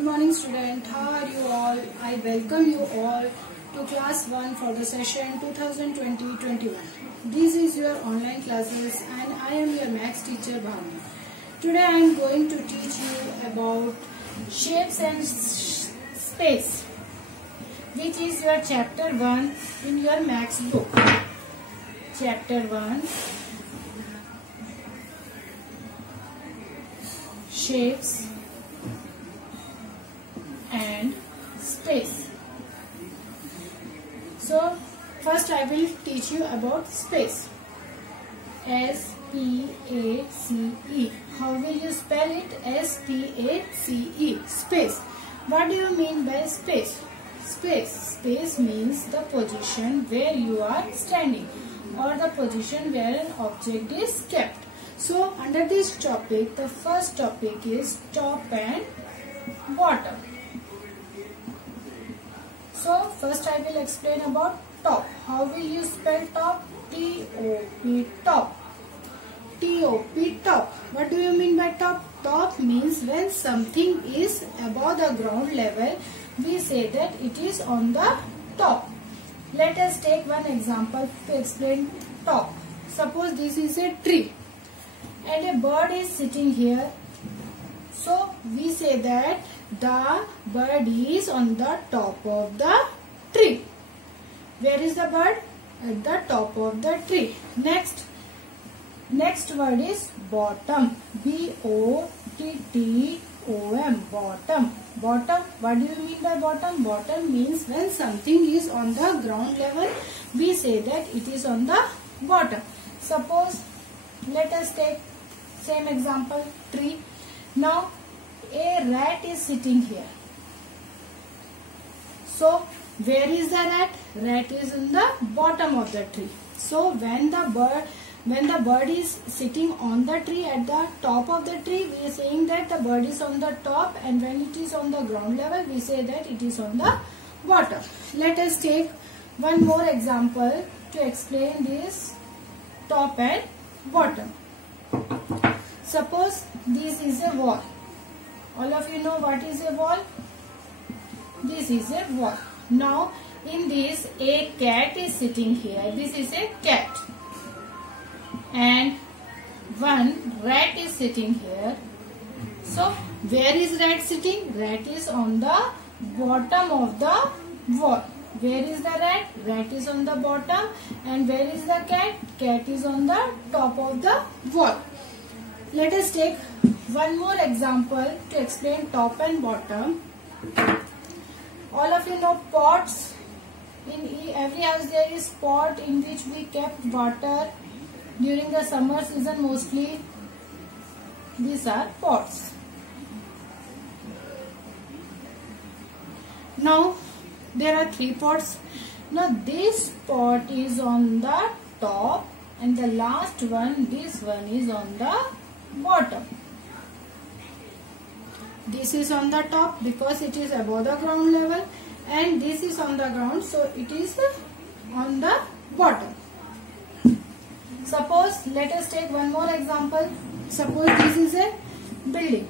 Good morning student, how are you all? I welcome you all to class 1 for the session 2020-21. This is your online classes and I am your maths teacher Bhavna. Today I am going to teach you about shapes and space, which is your chapter 1 in your maths book. Chapter 1, shapes and space. So first I will teach you about space. S-P-A-C-E. How will you spell it? S-P-A-C-E. Space. What do you mean by space? Space means the position where you are standing or the position where an object is kept. So under this topic, the first topic is top and bottom. So first I will explain about top. How will you spell top? T-O-P, top. T-O-P, top. What do you mean by top? Top means when something is above the ground level, we say that it is on the top. Let us take one example to explain top. Suppose this is a tree and a bird is sitting here. So we say that the bird is on the top of the tree. Where is the bird? At the top of the tree. Next word is bottom. B-O-T-T-O-M. Bottom. Bottom. What do you mean by bottom? Bottom means when something is on the ground level, we say that it is on the bottom. Suppose, let us take same example, tree. Now a rat is sitting here. So where is the rat? Rat is in the bottom of the tree. So when the bird is sitting on the tree at the top of the tree, we are saying that the bird is on the top, and when it is on the ground level, we say that it is on the bottom. Let us take one more example to explain this top and bottom. Suppose this is a wall. All of you know what is a wall? This is a wall. Now in this a cat is sitting here. This is a cat. And one rat is sitting here. So where is rat sitting? Rat is on the bottom of the wall. Where is the rat? Rat is on the bottom. And where is the cat? Cat is on the top of the wall. Let us take one more example to explain top and bottom. All of you know pots. In every house there is pot in which we kept water during the summer season mostly. These are pots. Now there are 3 pots. Now this pot is on the top and the last one, this one is on the bottom. This is on the top because it is above the ground level, and this is on the ground, so it is on the bottom. Suppose, let us take one more example. Suppose this is a building,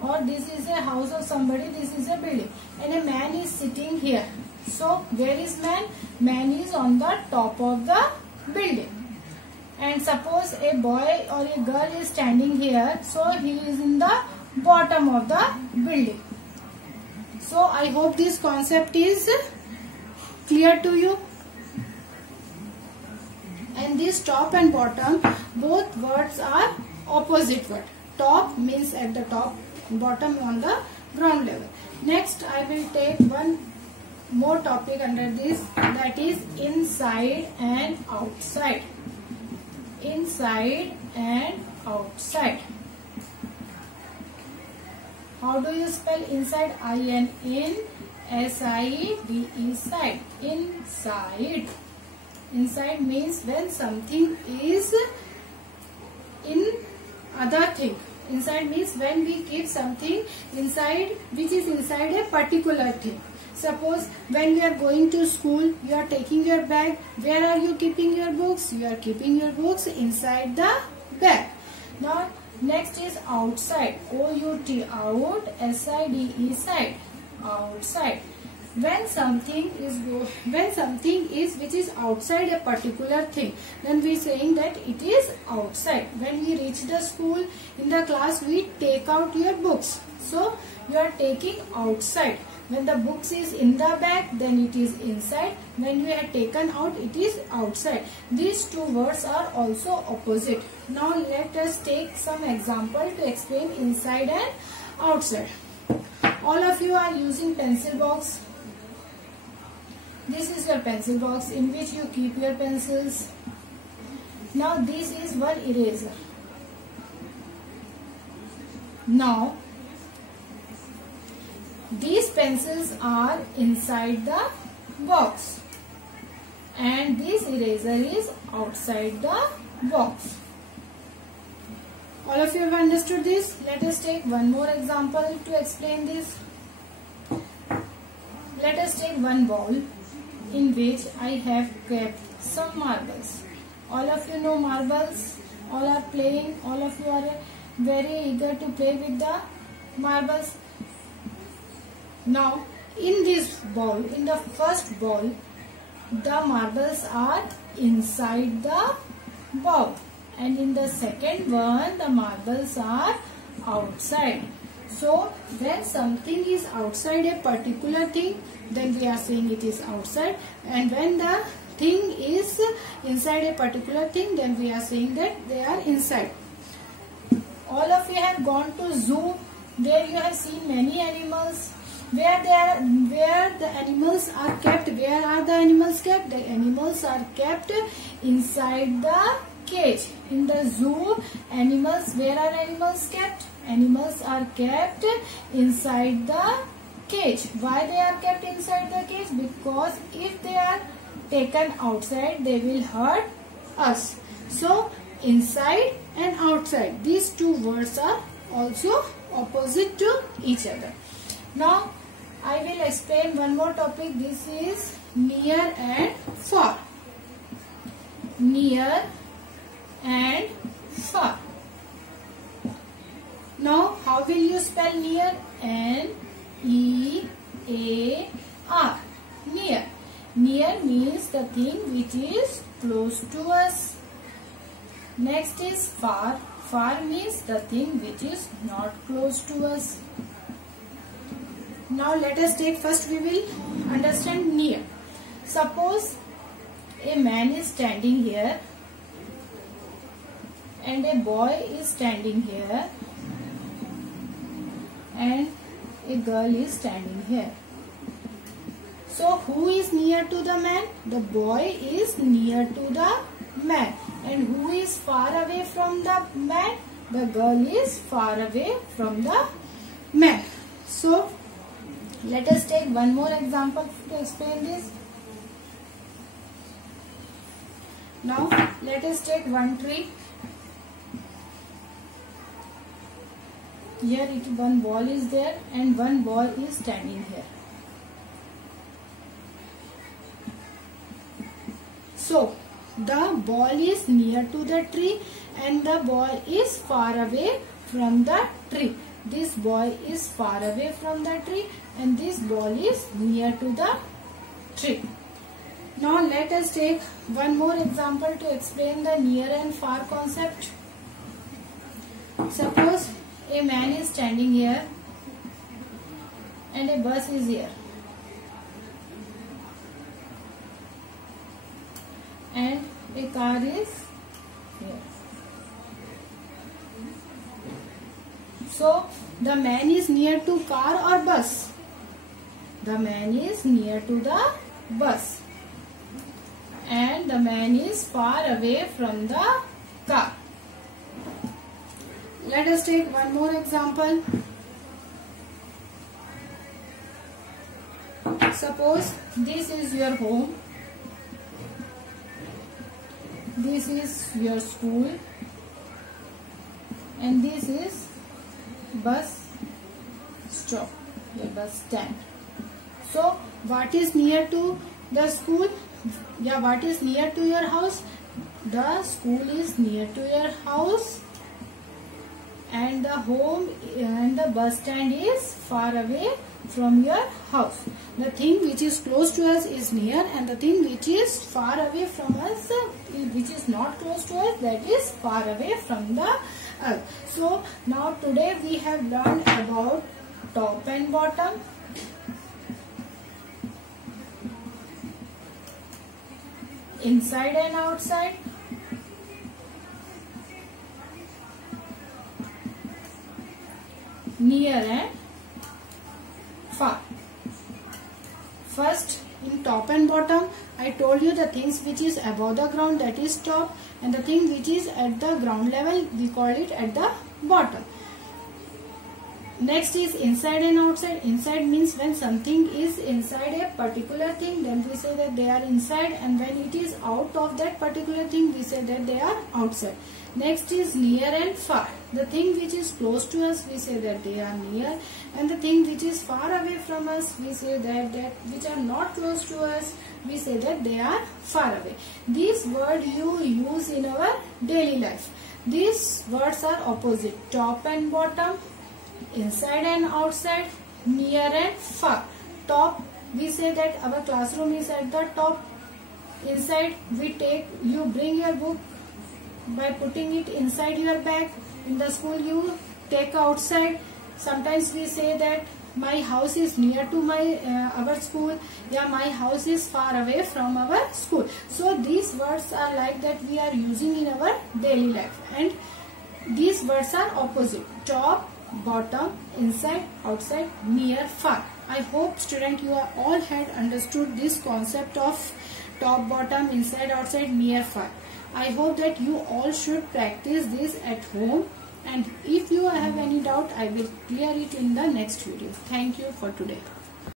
or this is a house of somebody, this is a building, and a man is sitting here. So where is man? Man is on the top of the building. And suppose a boy or a girl is standing here, so he is in the bottom of the building. So I hope this concept is clear to you. And this top and bottom, both words are opposite word. Top means at the top, bottom on the ground level. Next I will take one more topic under this, that is inside and outside. Inside and outside. How do you spell inside? I-N-S-I-D-E, side. Inside. Inside means when something is in other thing. Inside means when we keep something inside which is inside a particular thing. Suppose when we are going to school, you are taking your bag. Where are you keeping your books? You are keeping your books inside the bag. Now Next is outside. O-U-T, out. S-I-D-E, side. Outside. When something is which is outside a particular thing, then we saying that it is outside. When we reach the school, in the class we take out your books. So you are taking outside. When the books is in the bag, then it is inside. When you have taken out, it is outside. These two words are also opposite. Now let us take some example to explain inside and outside. All of you are using pencil box. This is your pencil box in which you keep your pencils. Now this is one eraser. Now these pencils are inside the box and this eraser is outside the box. All of you have understood this? Let us take one more example to explain this. Let us take one ball in which I have kept some marbles. All of you know marbles. All are playing. All of you are very eager to play with the marbles. Now, in this ball, in the first ball, the marbles are inside the ball. And in the second one, the marbles are outside. So, when something is outside a particular thing, then we are saying it is outside. And when the thing is inside a particular thing, then we are saying that they are inside. All of you have gone to zoo. There you have seen many animals. Where the animals are kept? Where are the animals kept? The animals are kept inside the cage. In the zoo, animals, where are animals kept? Animals are kept inside the cage. Why they are kept inside the cage? Because if they are taken outside, they will hurt us. So, inside and outside, these two words are also opposite to each other. Now, I will explain one more topic. This is near and far. Near and far. Now, how will you spell near? N-E-A-R. Near. Near means the thing which is close to us. Next is far. Far means the thing which is not close to us. Now let us take, first we will understand near. Suppose a man is standing here and a boy is standing here and a girl is standing here. So who is near to the man? The boy is near to the man. And who is far away from the man? The girl is far away from the man. So let us take one more example to explain this. Now let us take one tree. Here one ball is there and one boy is standing here. So the ball is near to the tree and the boy is far away from the tree. This boy is far away from the tree and this ball is near to the tree. Now let us take one more example to explain the near and far concept. Suppose a man is standing here and a bus is here. And a car is here. So, the man is near to car or bus? The man is near to the bus. And the man is far away from the car. Let us take one more example. Suppose this is your home. This is your school and this is bus stop, your bus stand. So what is near to the school? Yeah, what is near to your house? The school is near to your house and the home and the bus stand is far away from your house. The thing which is close to us is near, and the thing which is far away from us, which is not close to us, that is far away from the earth. So now today we have learned about top and bottom, inside and outside, near and far. First, in top and bottom, I told you the things which is above the ground, that is top, and the thing which is at the ground level, we call it at the bottom. Next is inside and outside. Inside means when something is inside a particular thing, then we say that they are inside, and when it is out of that particular thing, we say that they are outside. Next is near and far. The thing which is close to us, we say that they are near, and the thing which is far away from us, we say that which are not close to us, we say that they are far away. These words you use in our daily life. These words are opposite: top and bottom, inside and outside, near and far. Top, we say that our classroom is at the top. Inside, you bring your book by putting it inside your bag. In the school, you take outside. Sometimes we say that my house is near to our school. Yeah, my house is far away from our school. So these words are like that we are using in our daily life, and these words are opposite: top, bottom, inside, outside, near, far. I hope student you are all had understood this concept of top, bottom, inside, outside, near, far. I hope that you all should practice this at home, and if you have any doubt, I will clear it in the next video. Thank you for today.